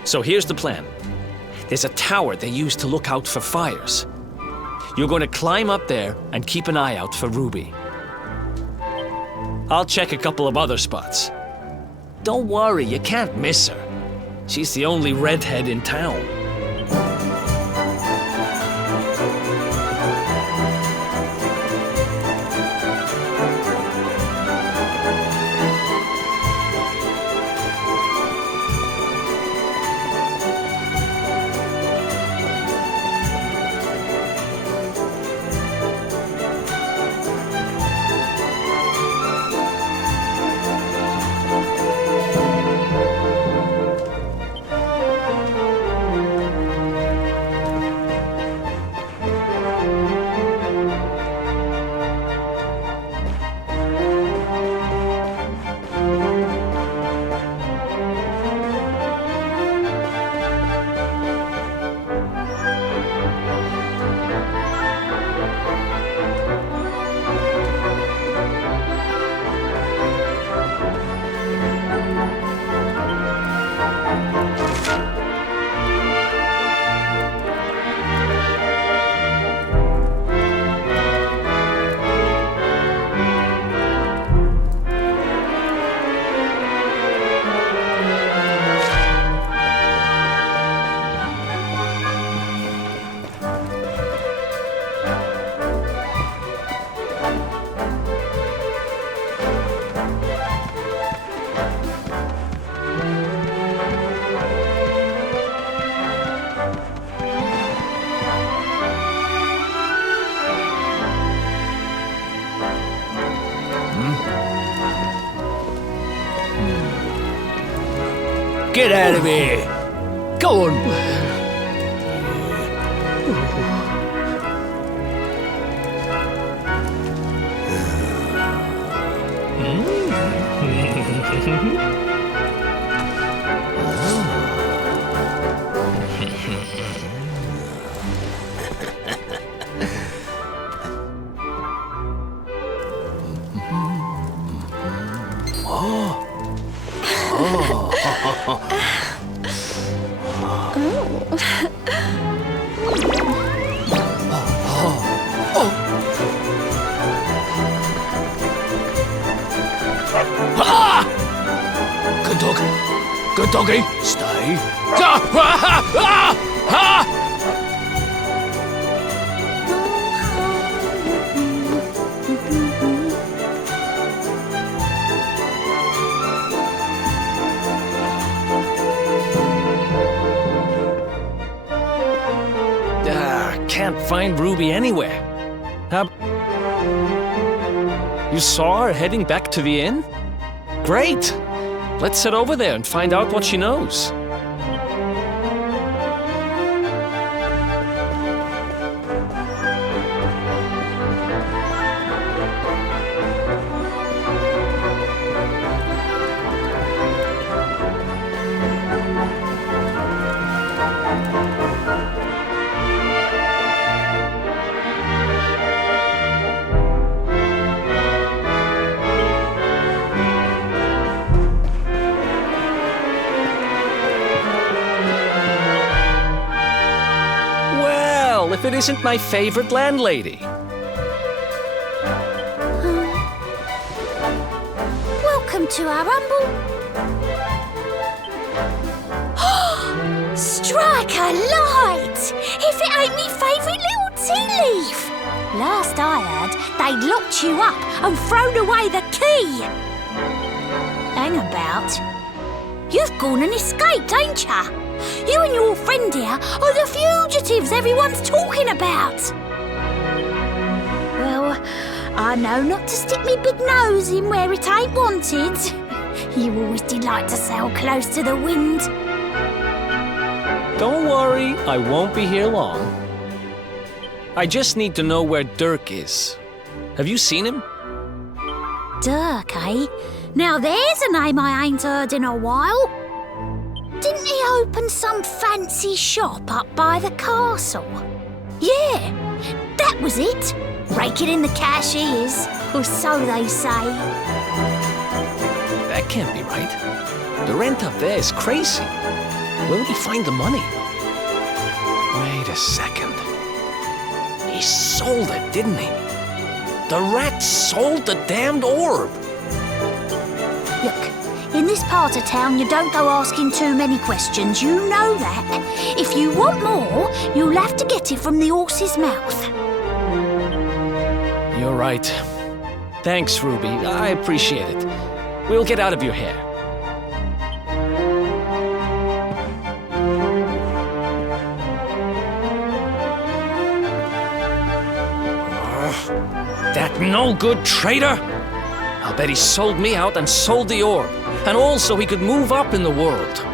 So here's the plan. There's a tower they use to look out for fires. You're going to climb up there and keep an eye out for Ruby. I'll check a couple of other spots. Don't worry, you can't miss her. She's the only redhead in town. Get out of here! Go on! Good dog. Good doggy. Stay. Can't find Ruby anywhere. You saw her heading back to the inn? Great! Let's head over there and find out what she knows. If it isn't my favorite landlady. Welcome to our humble... Strike a light! If it ain't me favourite little tea leaf! Last I heard, they'd locked you up and thrown away the key! Hang about. You've gone and escaped, ain't ya? You and your friend here are the fugitives everyone's talking about. Well, I know not to stick me big nose in where it ain't wanted. You always did like to sail close to the wind. Don't worry, I won't be here long. I just need to know where Dirk is. Have you seen him? Dirk, eh? Now there's a name I ain't heard in a while. Didn't he open some fancy shop up by the castle? Yeah, that was it. Raking in the cash he is, or so they say. That can't be right. The rent up there is crazy. Where would he find the money? Wait a second. He sold it, didn't he? The rat sold the damned orb. Look, in this part of town, you don't go asking too many questions. You know that. If you want more, you'll have to get it from the horse's mouth. You're right. Thanks, Ruby. I appreciate it. We'll get out of your hair. That no-good traitor! I'll bet he sold me out and sold the orb, and also he could move up in the world.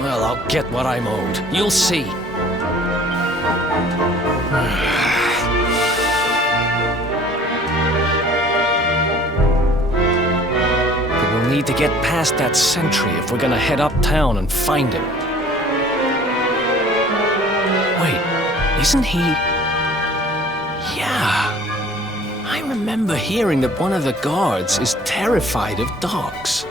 Well, I'll get what I'm owed. You'll see. We'll need to get past that sentry if we're gonna head uptown and find him. Wait, isn't he... Yeah. I remember hearing that one of the guards is terrified of dogs.